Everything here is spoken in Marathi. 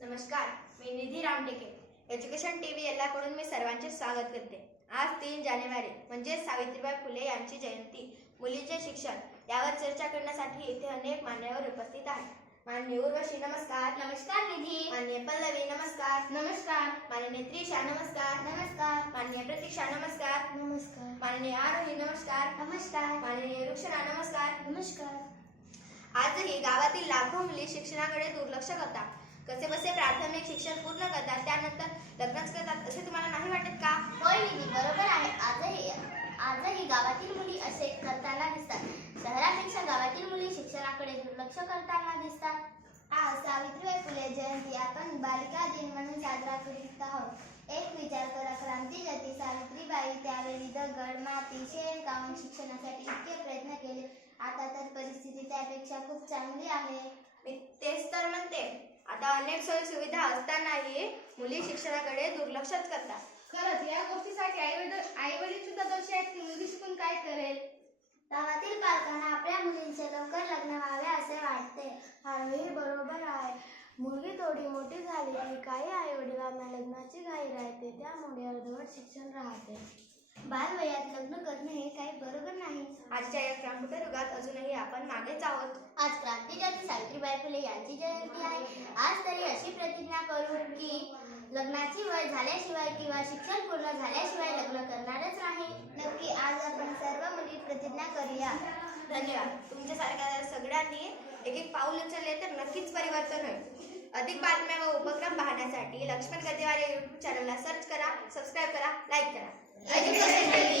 नमस्कार, मी निधी रामटेके. एज्युकेशन टीव्ही याकडून मी सर्वांचे स्वागत करते. आज 3 जानेवारी म्हणजे सावित्रीबाई फुले यांची जयंती. मुलींचे शिक्षण यावर चर्चा करण्यासाठी इथे अनेक मान्यवर उपस्थित आहेत. माननीय उर्वशी नमस्कार. नमस्कार निधी. माननीय पल्लवी नमस्कार. नमस्कार. माननीय त्रिशा नमस्कार. नमस्कार. माननीय प्रतीक्षा नमस्कार. नमस्कार. माननीय आरोही नमस्कार. नमस्कार. माननीय रुक्षणा नमस्कार. नमस्कार. आजही गावातील लाखो मुली शिक्षणाकडे दुर्लक्ष करतात. कसेबसे प्राथमिक शिक्षण पूर्ण करतात, त्यानंतर लग्नच करतात, असे तुम्हाला नाही वाटत का? होय निधी, बरोबर आहे. आजही गावातील मुली असे करताना दिसतात. शहरापेक्षा गावातील मुली शिक्षणाकडे दुर्लक्ष करताना दिसतात. आज सावित्रीबाई फुले जयंती आपण बालिका दिन म्हणून साजरा करीत आहोत. एक विचार करा, क्रांतीज्योती सावित्रीबाई त्यावेळी दगड, माती, शेण खाऊन शिक्षणासाठी इतके प्रयत्न केले. आता तर परिस्थिती त्यापेक्षा खूप चांगली आहे. मी तेच तर म्हणते, आता अनेक सोयी सुविधा असतानाही मुली शिक्षणाकडे दुर्लक्षच करतात. खरंच या गोष्टीसाठी आई-वडील सुद्धा दोषी आहेत की मुलगी शिकून काय करेल. गावातील पालकांना आपल्या मुलींचे लवकर लग्न व्हावे असे वाटते. हे बरोबर आहे. मुलगी थोडी मोठी झाली की काही आई वडिलांना लग्नाची घाई राहते, त्यामुळे अर्धवट शिक्षण राहते. बालवयात लग्न करणे हे काही बरोबर नाही. आजच्या या कॉम्प्युटर युगात अजूनही आपण मागेच आहोत. आज क्रांतीज्योती सावित्रीबाई फुले यांची जयंती आहे. आज तरी अशी प्रतिज्ञा करू की लग्नाची वय झाल्याशिवाय किंवा शिक्षण पूर्ण झाल्याशिवाय लग्न करणारच नाही. नक्की आज आपण सर्व मुली प्रतिज्ञा करूया. धन्यवाद. तुमच्यासारख्या सगळ्यांनी एक एक पाऊल उचलले तर नक्कीच परिवर्तन होईल. अधिक बातम्या व उपक्रम पाहण्यासाठी लक्ष्मण गदेवारे YouTube चॅनलला सर्च करा, सबस्क्राईब करा, लाईक करा. Education TV